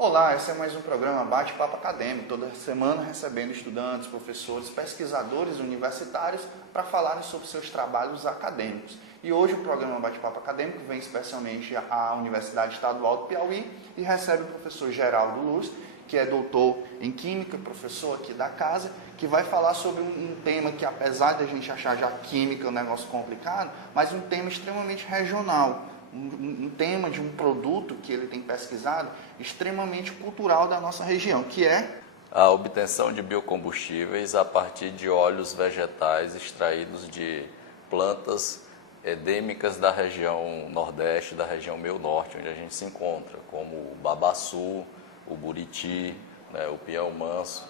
Olá, esse é mais um programa Bate-Papo Acadêmico, toda semana recebendo estudantes, professores, pesquisadores universitários para falarem sobre seus trabalhos acadêmicos. E hoje o programa Bate-Papo Acadêmico vem especialmente à Universidade Estadual do Piauí e recebe o professor Geraldo Luz, que é doutor em Química, professor aqui da casa, que vai falar sobre um tema que, apesar de a gente achar já química um negócio complicado, mas um tema extremamente regional. Um tema de um produto que ele tem pesquisado extremamente cultural da nossa região, que é a obtenção de biocombustíveis a partir de óleos vegetais extraídos de plantas endêmicas da região Nordeste, da região Meio Norte, onde a gente se encontra, como o babaçu, o buriti, né, o pião manso.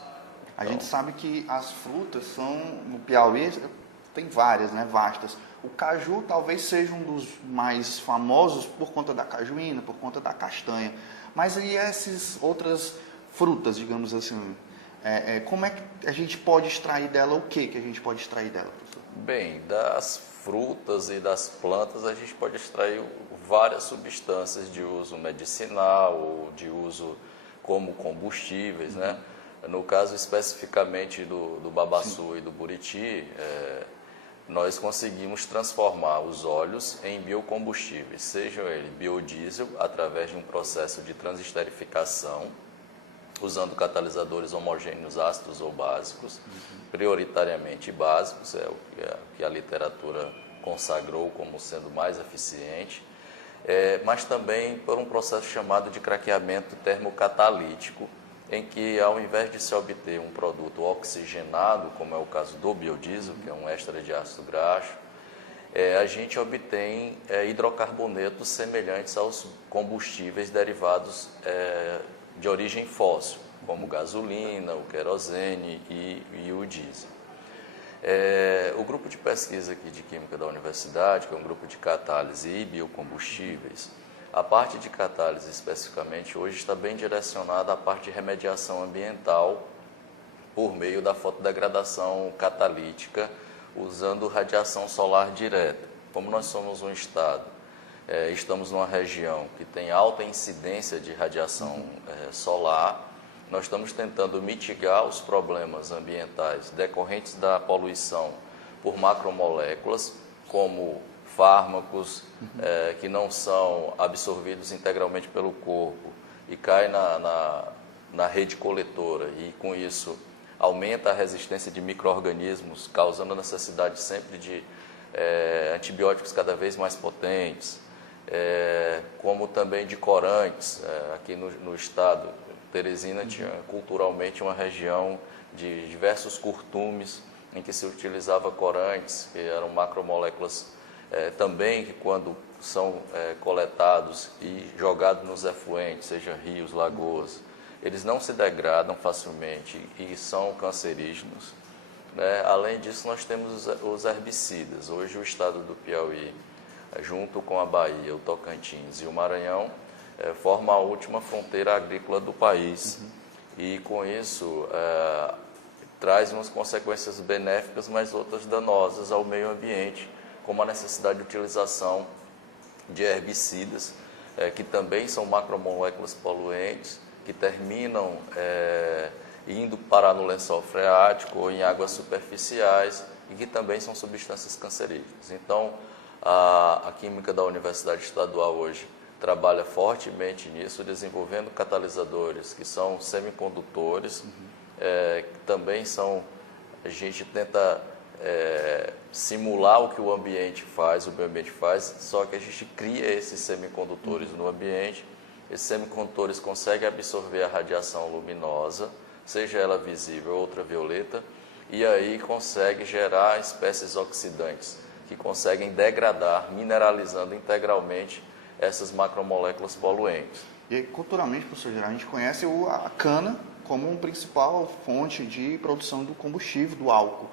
A gente sabe que as frutas são, no Piauí, tem várias, né, vastas. O caju talvez seja um dos mais famosos por conta da cajuína, por conta da castanha. Mas e essas outras frutas, digamos assim, como é que a gente pode extrair dela, o que a gente pode extrair dela, professor? Bem, das frutas e das plantas a gente pode extrair várias substâncias de uso medicinal ou de uso como combustíveis, né? No caso especificamente do babaçu e do buriti, nós conseguimos transformar os óleos em biocombustíveis, seja ele biodiesel, através de um processo de transesterificação, usando catalisadores homogêneos ácidos ou básicos, prioritariamente básicos, é o que a literatura consagrou como sendo mais eficiente, mas também por um processo chamado de craqueamento termocatalítico, em que, ao invés de se obter um produto oxigenado, como é o caso do biodiesel, que é um éster de ácido graxo, a gente obtém hidrocarbonetos semelhantes aos combustíveis derivados de origem fóssil, como gasolina, o querosene e o diesel. O grupo de pesquisa aqui de Química da Universidade, que é um grupo de catálise e biocombustíveis, a parte de catálise, especificamente, hoje está bem direcionada à parte de remediação ambiental por meio da fotodegradação catalítica, usando radiação solar direta. Como nós somos um estado, estamos numa região que tem alta incidência de radiação solar, nós estamos tentando mitigar os problemas ambientais decorrentes da poluição por macromoléculas, como fármacos que não são absorvidos integralmente pelo corpo e caem na rede coletora e, com isso, aumenta a resistência de micro-organismos, causando a necessidade sempre de antibióticos cada vez mais potentes, como também de corantes. Aqui no estado, Teresina tinha culturalmente uma região de diversos curtumes em que se utilizava corantes, que eram macromoléculas também que, quando são coletados e jogados nos efluentes, seja rios, lagoas, eles não se degradam facilmente e são cancerígenos, né? Além disso, nós temos os herbicidas. Hoje o estado do Piauí, junto com a Bahia, o Tocantins e o Maranhão, forma a última fronteira agrícola do país. E, com isso, traz umas consequências benéficas, mas outras danosas ao meio ambiente, como a necessidade de utilização de herbicidas, que também são macromoléculas poluentes, que terminam indo parar no lençol freático ou em águas superficiais e que também são substâncias cancerígenas. Então, a Química da Universidade Estadual hoje trabalha fortemente nisso, desenvolvendo catalisadores que são semicondutores, que também são, a gente tenta simular o que o ambiente faz, o meio ambiente faz, só que a gente cria esses semicondutores no ambiente. Esses semicondutores conseguem absorver a radiação luminosa, seja ela visível ou ultravioleta, e aí consegue gerar espécies oxidantes, que conseguem degradar, mineralizando integralmente essas macromoléculas poluentes. E culturalmente, professor Geraldo, a gente conhece a cana como uma principal fonte de produção do combustível, do álcool.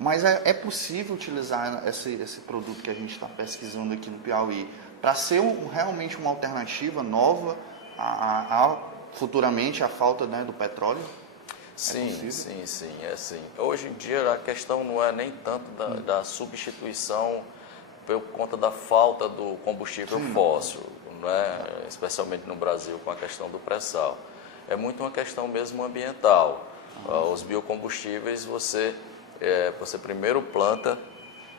Mas é possível utilizar esse produto que a gente está pesquisando aqui no Piauí para ser realmente uma alternativa nova futuramente à falta, né, do petróleo? Sim, é sim. Hoje em dia a questão não é nem tanto da substituição por conta da falta do combustível fóssil. né, especialmente no Brasil com a questão do pré-sal. É muito uma questão mesmo ambiental. Os biocombustíveis você primeiro planta,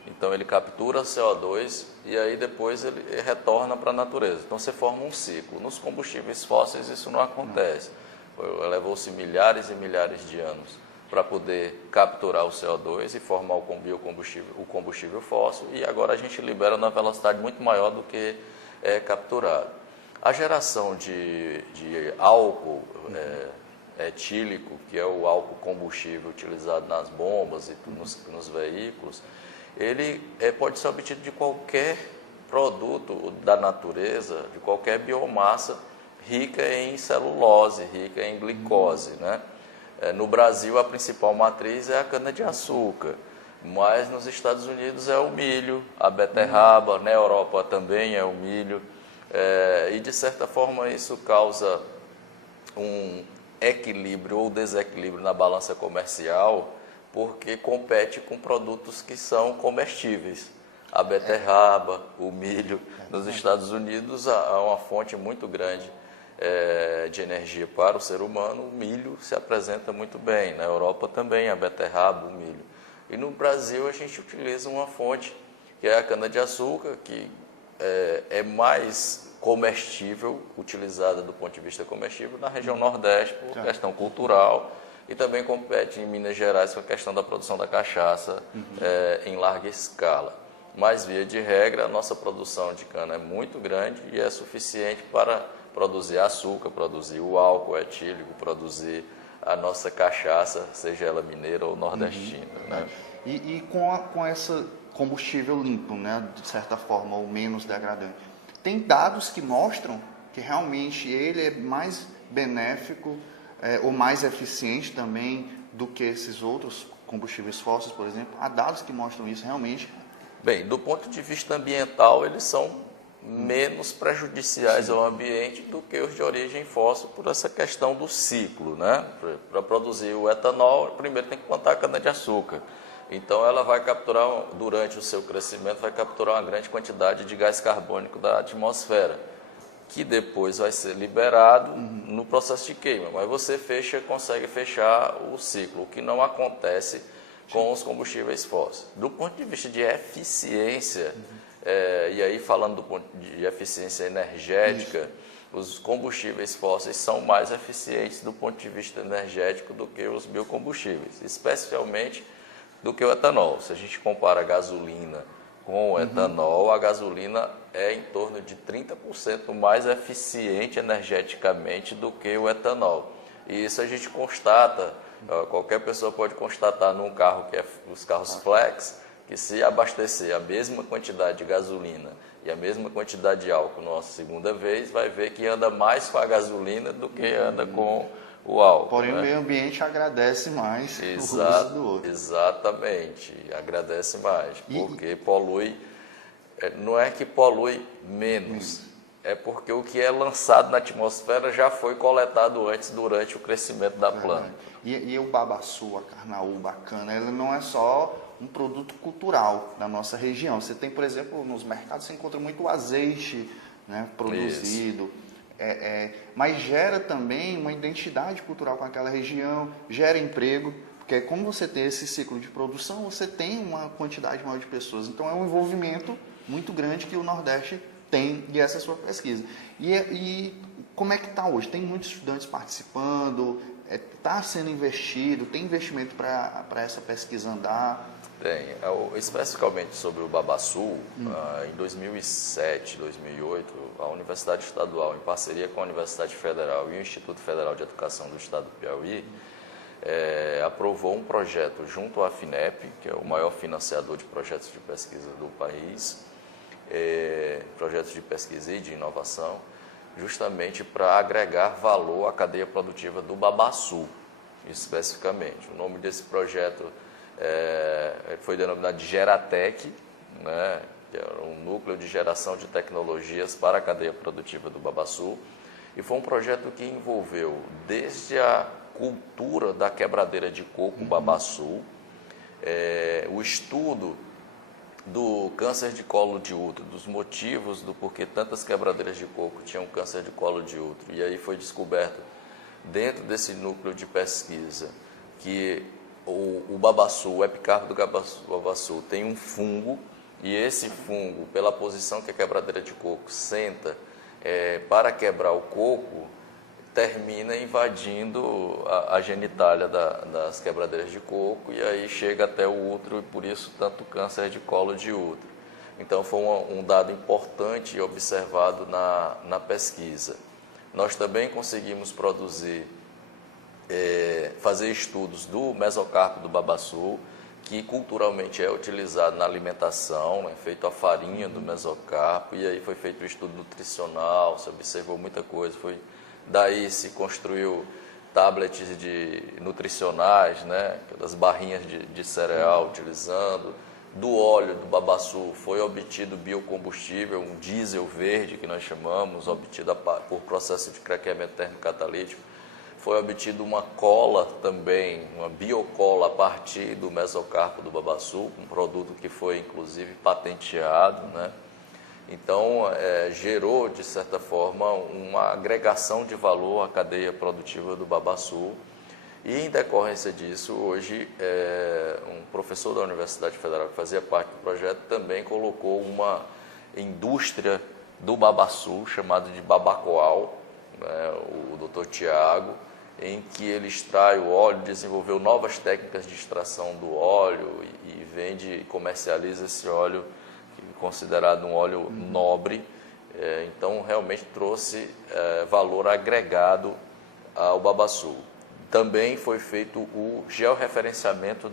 então ele captura CO2 e aí depois ele retorna para a natureza. Então você forma um ciclo. Nos combustíveis fósseis isso não acontece. Levou-se milhares e milhares de anos para poder capturar o CO2 e formar o combustível fóssil, e agora a gente libera na velocidade muito maior do que é capturado. A geração de álcool etílico, que é o álcool combustível utilizado nas bombas e nos veículos, ele pode ser obtido de qualquer produto da natureza, de qualquer biomassa rica em celulose, rica em glicose, né? No Brasil, a principal matriz é a cana-de-açúcar, mas nos Estados Unidos é o milho, a beterraba, na Europa também é o milho, e de certa forma isso causa um equilíbrio ou desequilíbrio na balança comercial, porque compete com produtos que são comestíveis. A beterraba, o milho, nos Estados Unidos há uma fonte muito grande de energia para o ser humano. O milho se apresenta muito bem, na Europa também a beterraba, o milho. E no Brasil a gente utiliza uma fonte que é a cana-de-açúcar, que é mais comestível, utilizada do ponto de vista comestível na região Nordeste, por questão cultural, e também compete em Minas Gerais com a questão da produção da cachaça em larga escala. Mas, via de regra, a nossa produção de cana é muito grande e é suficiente para produzir açúcar, produzir o álcool etílico, produzir a nossa cachaça, seja ela mineira ou nordestina. Né? E com esse combustível limpo, né, de certa forma, ou menos degradante, tem dados que mostram que realmente ele é mais benéfico ou mais eficiente também do que esses outros combustíveis fósseis, por exemplo? Há dados que mostram isso realmente? Bem, do ponto de vista ambiental, eles são menos prejudiciais ao ambiente do que os de origem fóssil, por essa questão do ciclo, né? Para produzir o etanol, primeiro tem que plantar a cana-de-açúcar. Então ela vai capturar, durante o seu crescimento, vai capturar uma grande quantidade de gás carbônico da atmosfera, que depois vai ser liberado no processo de queima. Mas você consegue fechar o ciclo, o que não acontece com os combustíveis fósseis. Do ponto de vista de eficiência, e aí falando do ponto de eficiência energética, os combustíveis fósseis são mais eficientes do ponto de vista energético do que os biocombustíveis, especialmente do que o etanol. Se a gente compara a gasolina com o etanol, a gasolina é em torno de 30% mais eficiente energeticamente do que o etanol. E isso a gente constata, qualquer pessoa pode constatar num carro que é os carros flex, que se abastecer a mesma quantidade de gasolina e a mesma quantidade de álcool na segunda vez, vai ver que anda mais com a gasolina do que anda com o álcool. Porém, né? O meio ambiente agradece mais o uso do outro. Exatamente, agradece mais, porque polui, não é que polui menos, é porque o que é lançado na atmosfera já foi coletado antes, durante o crescimento da planta. E o babaçu, a carnaúba, a cana, ela não é só um produto cultural da nossa região. Você tem, por exemplo, nos mercados você encontra muito azeite, né, produzido, mas gera também uma identidade cultural com aquela região, gera emprego, porque como você tem esse ciclo de produção, você tem uma quantidade maior de pessoas. Então é um envolvimento muito grande que o Nordeste tem, e essa é a sua pesquisa. E como é que está hoje? Tem muitos estudantes participando, está sendo investido, tem investimento para essa pesquisa andar? Tem. Especificamente sobre o babaçu, em 2007, 2008, a Universidade Estadual, em parceria com a Universidade Federal e o Instituto Federal de Educação do Estado do Piauí, aprovou um projeto junto à FINEP, que é o maior financiador de projetos de pesquisa do país, projetos de pesquisa e de inovação, justamente para agregar valor à cadeia produtiva do babaçu, especificamente. O nome desse projeto foi denominado de Geratec, né, que é um núcleo de geração de tecnologias para a cadeia produtiva do babaçu, e foi um projeto que envolveu desde a cultura da quebradeira de coco babaçu, o estudo do câncer de colo de útero, dos motivos do porquê tantas quebradeiras de coco tinham câncer de colo de útero. E aí foi descoberto, dentro desse núcleo de pesquisa, que o babaçu, o epicarpo do babaçu tem um fungo, e esse fungo, pela posição que a quebradeira de coco senta para quebrar o coco, termina invadindo a genitália das quebradeiras de coco e aí chega até o útero e por isso tanto câncer de colo de útero. Então foi um dado importante observado na pesquisa. Nós também conseguimos produzir, fazer estudos do mesocarpo do babaçu, que culturalmente é utilizado na alimentação, feito a farinha do mesocarpo, e aí foi feito um estudo nutricional, se observou muita coisa, daí se construiu tablets nutricionais, das barrinhas de cereal utilizando. Do óleo do babaçu foi obtido biocombustível, um diesel verde que nós chamamos, obtido por processo de craqueamento termocatalítico. Foi obtido uma cola também, uma biocola a partir do mesocarpo do babaçu, um produto que foi inclusive patenteado, Então, gerou, de certa forma, uma agregação de valor à cadeia produtiva do babaçu. E, em decorrência disso, hoje, um professor da Universidade Federal que fazia parte do projeto também colocou uma indústria do babaçu, chamada de Babacoal, o Dr. Tiago, em que ele extrai o óleo, desenvolveu novas técnicas de extração do óleo e vende e comercializa esse óleo, considerado um óleo nobre, então realmente trouxe valor agregado ao babaçu. Também foi feito o georreferenciamento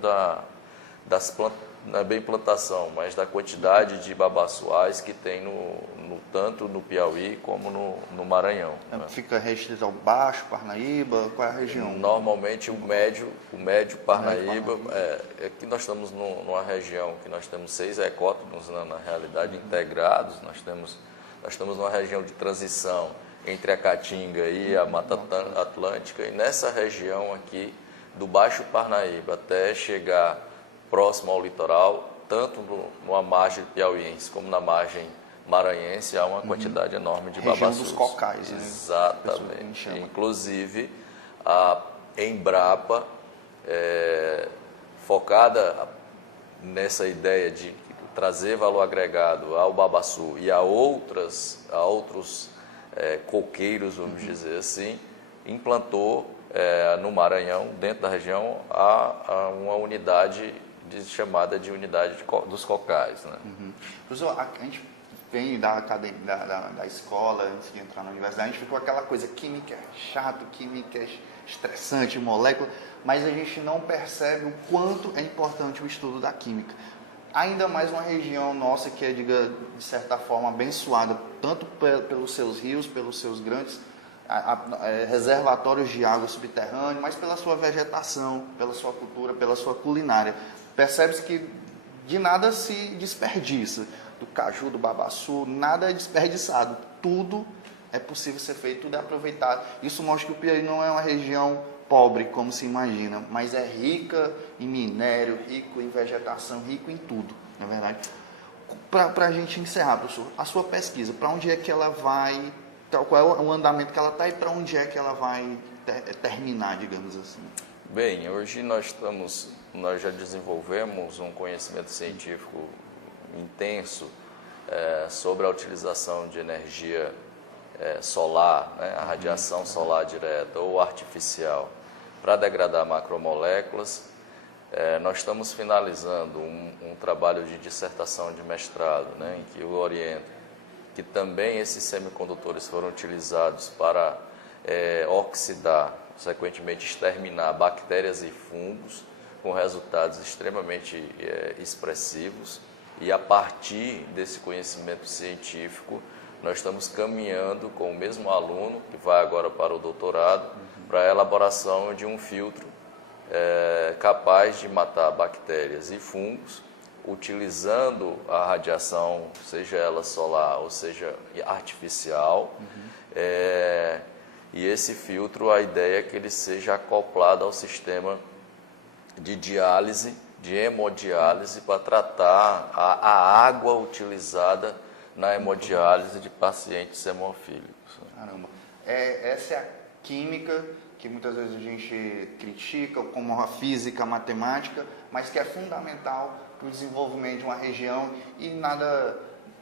das plantas, não é bem plantação, mas da quantidade de babaçuais que tem tanto no Piauí como no Maranhão. Fica restrito ao Baixo, Parnaíba, qual é a região? Normalmente o médio Parnaíba, que nós estamos numa região que nós temos 6 ecótonos, na realidade, integrados, nós estamos numa região de transição entre a Caatinga e a Mata Atlântica, e nessa região aqui, do Baixo Parnaíba até chegar próximo ao litoral, tanto numa margem piauiense como na margem maranhense, há uma quantidade enorme de babaçus. Região dos cocais, né? Exatamente. Inclusive, a Embrapa, focada nessa ideia de trazer valor agregado ao babaçu e a outros coqueiros, vamos dizer assim, implantou no Maranhão, dentro da região, uma unidade chamada de unidade dos cocais. Professor, a gente vem da escola, antes de entrar na universidade, a gente ficou aquela coisa, química é chato, química é estressante, molécula, mas a gente não percebe o quanto é importante o estudo da química. Ainda mais uma região nossa que é, de certa forma, abençoada, tanto pelos seus rios, pelos seus grandes reservatórios de água subterrânea, mas pela sua vegetação, pela sua cultura, pela sua culinária. Percebe-se que de nada se desperdiça. Do caju, do babaçu, nada é desperdiçado. Tudo é possível ser feito, tudo é aproveitado. Isso mostra que o Piauí não é uma região pobre, como se imagina, mas é rica em minério, rico em vegetação, rico em tudo, não é verdade? Para a gente encerrar, professor, a sua pesquisa, para onde é que ela vai, qual é o andamento que ela está e para onde é que ela vai terminar, digamos assim? Bem, hoje nós já desenvolvemos um conhecimento científico intenso sobre a utilização de energia solar, a radiação solar direta ou artificial, para degradar macromoléculas. Nós estamos finalizando um trabalho de dissertação de mestrado, em que eu oriento que também esses semicondutores foram utilizados para oxidar, consequentemente exterminar bactérias e fungos, com resultados extremamente expressivos. E a partir desse conhecimento científico, nós estamos caminhando com o mesmo aluno, que vai agora para o doutorado, para a elaboração de um filtro capaz de matar bactérias e fungos, utilizando a radiação, seja ela solar ou seja artificial. E esse filtro, a ideia é que ele seja acoplado ao sistema de diálise de hemodiálise para tratar a água utilizada na hemodiálise de pacientes hemofílicos. Caramba. Essa é a química que muitas vezes a gente critica, como a física, a matemática, mas que é fundamental para o desenvolvimento de uma região e nada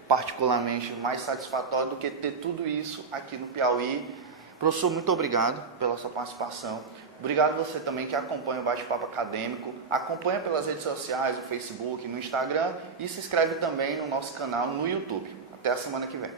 particularmente mais satisfatório do que ter tudo isso aqui no Piauí. Professor, muito obrigado pela sua participação. Obrigado você também que acompanha o Bate-Papo Acadêmico. Acompanha pelas redes sociais, no Facebook, no Instagram e se inscreve também no nosso canal no YouTube. Até a semana que vem.